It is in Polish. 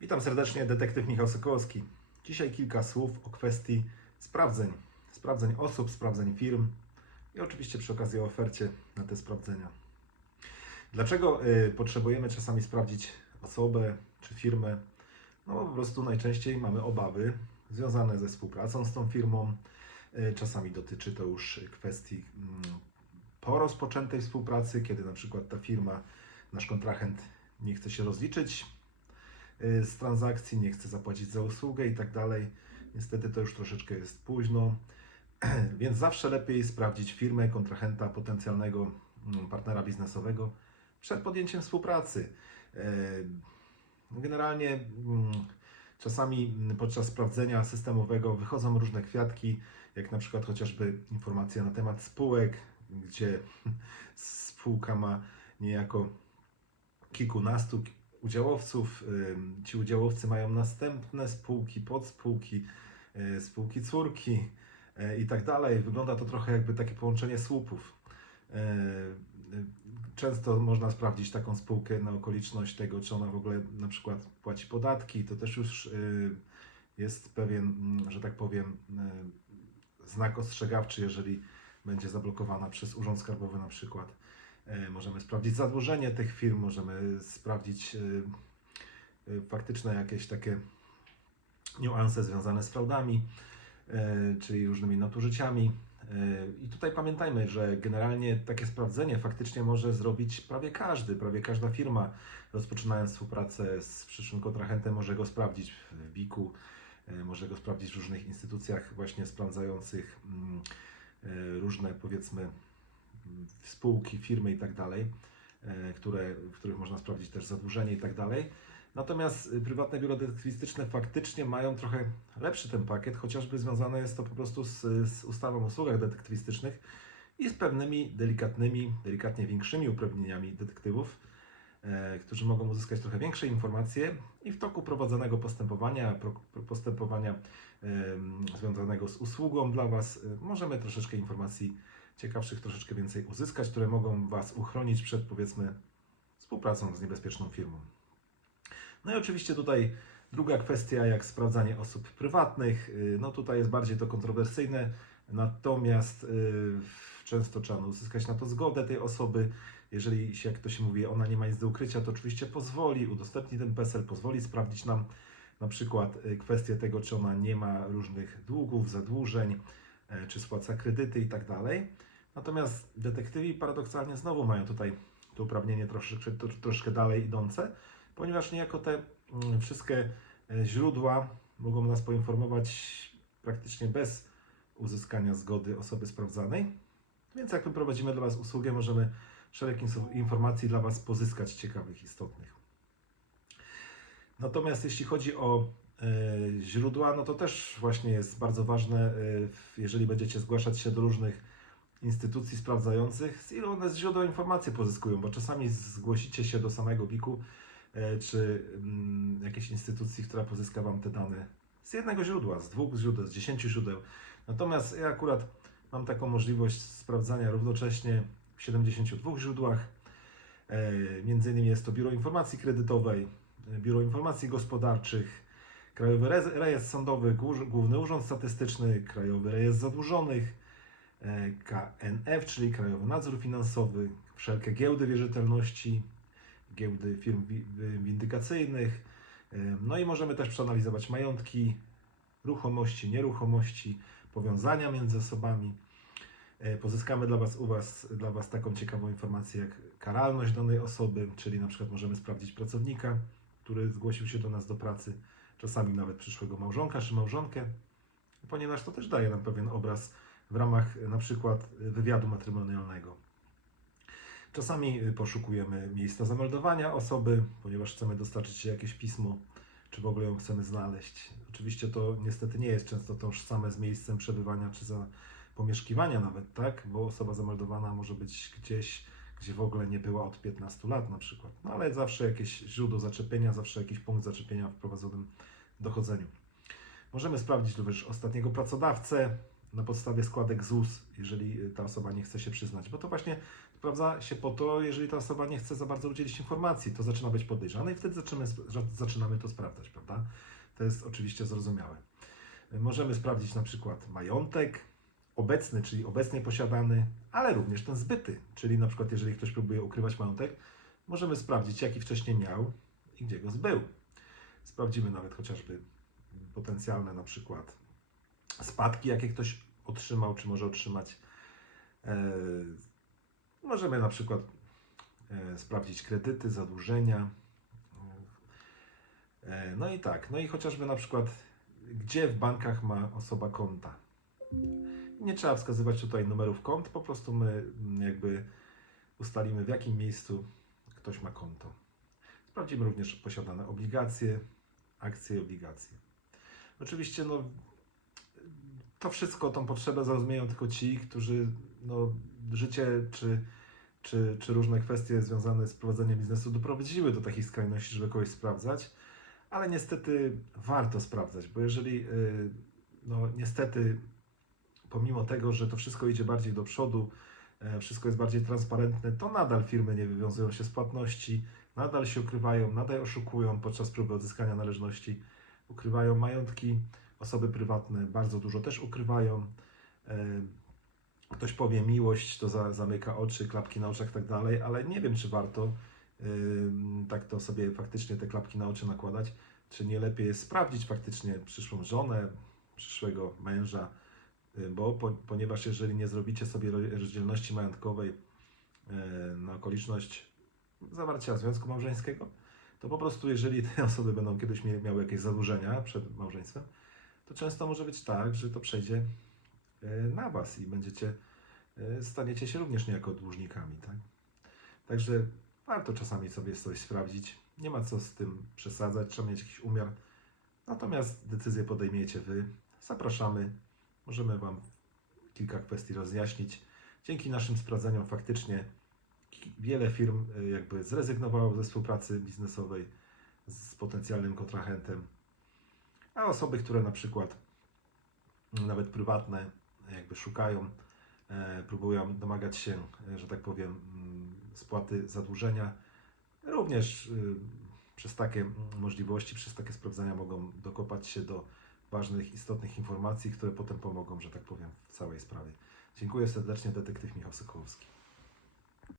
Witam serdecznie, detektyw Michał Sokołowski. Dzisiaj kilka słów o kwestii sprawdzeń. Sprawdzeń osób, sprawdzeń firm i oczywiście przy okazji o ofercie na te sprawdzenia. Dlaczego y, potrzebujemy czasami sprawdzić osobę czy firmę? No bo po prostu najczęściej mamy obawy związane ze współpracą z tą firmą. Y, Czasami dotyczy to już kwestii mm, po rozpoczętej współpracy, kiedy na przykład ta firma, nasz kontrahent nie chce się rozliczyć y, z transakcji, nie chce zapłacić za usługę i tak dalej. Niestety to już troszeczkę jest późno, więc zawsze lepiej sprawdzić firmę, kontrahenta, potencjalnego mm, partnera biznesowego przed podjęciem współpracy. E, Generalnie mm, czasami podczas sprawdzenia systemowego wychodzą różne kwiatki, jak na przykład chociażby informacje na temat spółek, gdzie spółka ma niejako kilkunastu udziałowców. Ci udziałowcy mają następne spółki, podspółki, y, spółki córki y, i tak dalej. Wygląda to trochę jakby takie połączenie słupów. Y, Często można sprawdzić taką spółkę na okoliczność tego, czy ona w ogóle na przykład płaci podatki. To też już jest pewien, mm, że tak powiem, znak ostrzegawczy, jeżeli będzie zablokowana przez Urząd Skarbowy na przykład. E, Możemy sprawdzić zadłużenie tych firm, możemy sprawdzić y, y, faktyczne jakieś takie niuanse związane z fraudami, e, czyli różnymi nadużyciami. E, I tutaj pamiętajmy, że generalnie takie sprawdzenie faktycznie może zrobić prawie każdy, prawie każda firma, rozpoczynając współpracę z przyszłym kontrahentem, może go sprawdzić w BIK-u, e, może go sprawdzić w różnych instytucjach właśnie sprawdzających mm, e, różne powiedzmy spółki, firmy i tak dalej, e, które, w których można sprawdzić też zadłużenie i tak dalej. Natomiast y, prywatne biuro detektywistyczne faktycznie mają trochę lepszy ten pakiet, chociażby związane jest to po prostu z, z ustawą o usługach detektywistycznych i z pewnymi delikatnymi, delikatnie większymi uprawnieniami detektywów, e, którzy mogą uzyskać trochę większe informacje i w toku prowadzonego postępowania, pro, postępowania em, związanego z usługą dla Was, y, możemy troszeczkę informacji ciekawszych, troszeczkę więcej uzyskać, które mogą Was uchronić przed powiedzmy współpracą z niebezpieczną firmą. No i oczywiście tutaj druga kwestia, jak sprawdzanie osób prywatnych. Y, No tutaj jest bardziej to kontrowersyjne, natomiast y, często trzeba uzyskać na to zgodę tej osoby. Jeżeli jak to się mówi, ona nie ma nic do ukrycia, to oczywiście pozwoli, udostępni ten PESEL, pozwoli sprawdzić nam na przykład y, kwestię tego, czy ona nie ma różnych długów, zadłużeń, czy spłaca kredyty i tak dalej. Natomiast detektywi paradoksalnie znowu mają tutaj to uprawnienie troszeczkę, tro- troszkę dalej idące, ponieważ niejako te mm, wszystkie e, źródła mogą nas poinformować praktycznie bez uzyskania zgody osoby sprawdzanej. Więc jak my prowadzimy dla Was usługę, możemy szereg informacji dla Was pozyskać ciekawych, istotnych. Natomiast jeśli chodzi o e, źródła, no to też właśnie jest bardzo ważne, e, jeżeli będziecie zgłaszać się do różnych instytucji sprawdzających, z ilu one z źródeł informacji pozyskują, bo czasami zgłosicie się do samego BIK-u e, czy mm, jakiejś instytucji, która pozyska Wam te dane z jednego źródła, z dwóch źródeł, z dziesięciu źródeł. Natomiast ja akurat mam taką możliwość sprawdzania równocześnie w 72 źródłach. E, Między innymi jest to Biuro Informacji Kredytowej, e, Biuro Informacji Gospodarczych, Krajowy Rejestr Sądowy, Głó- Główny Urząd Statystyczny, Krajowy Rejestr Zadłużonych, e, KNF, czyli Krajowy Nadzór Finansowy, wszelkie giełdy wierzytelności, giełdy firm wi- wi- windykacyjnych. E, No i możemy też przeanalizować majątki, ruchomości, nieruchomości, powiązania między osobami. E, Pozyskamy dla was, u was, dla Was taką ciekawą informację jak karalność danej osoby, czyli na przykład możemy sprawdzić pracownika, który zgłosił się do nas do pracy, czasami nawet przyszłego małżonka czy małżonkę, ponieważ to też daje nam pewien obraz w ramach na przykład wywiadu matrymonialnego. Czasami poszukujemy miejsca zameldowania osoby, ponieważ chcemy dostarczyć jakieś pismo, czy w ogóle ją chcemy znaleźć. Oczywiście to niestety nie jest często tożsame z miejscem przebywania czy za pomieszkiwania nawet, tak? Bo osoba zameldowana może być gdzieś, gdzie w ogóle nie była od 15 lat na przykład. No ale zawsze jakieś źródło zaczepienia, zawsze jakiś punkt zaczepienia w prowadzonym dochodzeniu. Możemy sprawdzić również ostatniego pracodawcę, na podstawie składek ZUS, jeżeli ta osoba nie chce się przyznać, bo to właśnie sprawdza się po to, jeżeli ta osoba nie chce za bardzo udzielić informacji, to zaczyna być podejrzane i wtedy zaczynamy, zaczynamy to sprawdzać, prawda? To jest oczywiście zrozumiałe. Możemy sprawdzić na przykład majątek obecny, czyli obecnie posiadany, ale również ten zbyty, czyli na przykład jeżeli ktoś próbuje ukrywać majątek, możemy sprawdzić jaki wcześniej miał i gdzie go zbył. Sprawdzimy nawet chociażby potencjalne na przykład spadki, jakie ktoś otrzymał, czy może otrzymać. E, możemy na przykład e, sprawdzić kredyty, zadłużenia. E, no i tak, no i chociażby na przykład, gdzie w bankach ma osoba konta. Nie trzeba wskazywać tutaj numerów kont, po prostu my mm, jakby ustalimy w jakim miejscu ktoś ma konto. Sprawdzimy również posiadane obligacje, akcje i obligacje. Oczywiście no, to wszystko, tą potrzebę zrozumieją tylko ci, którzy no, życie czy, czy, czy różne kwestie związane z prowadzeniem biznesu doprowadziły do takich skrajności, żeby kogoś sprawdzać, ale niestety warto sprawdzać, bo jeżeli yy, no, niestety pomimo tego, że to wszystko idzie bardziej do przodu, e, wszystko jest bardziej transparentne, to nadal firmy nie wywiązują się z płatności, nadal się ukrywają, nadal oszukują podczas próby odzyskania należności, ukrywają majątki, osoby prywatne bardzo dużo też ukrywają. E, Ktoś powie miłość, to za, zamyka oczy, klapki na oczach i tak dalej, ale nie wiem, czy warto tak to sobie faktycznie te klapki na oczy nakładać, czy nie lepiej jest sprawdzić faktycznie przyszłą żonę, przyszłego męża, bo po, ponieważ jeżeli nie zrobicie sobie ro- rozdzielności majątkowej e, na okoliczność zawarcia związku małżeńskiego, to po prostu jeżeli te osoby będą kiedyś miały jakieś zadłużenia przed małżeństwem, to często może być tak, że to przejdzie e, na Was i będziecie, e, staniecie się również niejako dłużnikami, tak? Także warto czasami sobie coś sprawdzić. Nie ma co z tym przesadzać, trzeba mieć jakiś umiar. Natomiast decyzję podejmiecie Wy. Zapraszamy. Możemy Wam kilka kwestii rozjaśnić. Dzięki naszym sprawdzeniom faktycznie wiele firm y, jakby zrezygnowało ze współpracy biznesowej z potencjalnym kontrahentem, a osoby, które na przykład m, nawet prywatne jakby szukają, e, próbują domagać się, e, że tak powiem, mm, spłaty zadłużenia, również y, przez takie mm, możliwości, przez takie sprawdzenia mogą dokopać się do ważnych, istotnych informacji, które potem pomogą, że tak powiem, w całej sprawie. Dziękuję serdecznie, detektyw Michał Sokołowski.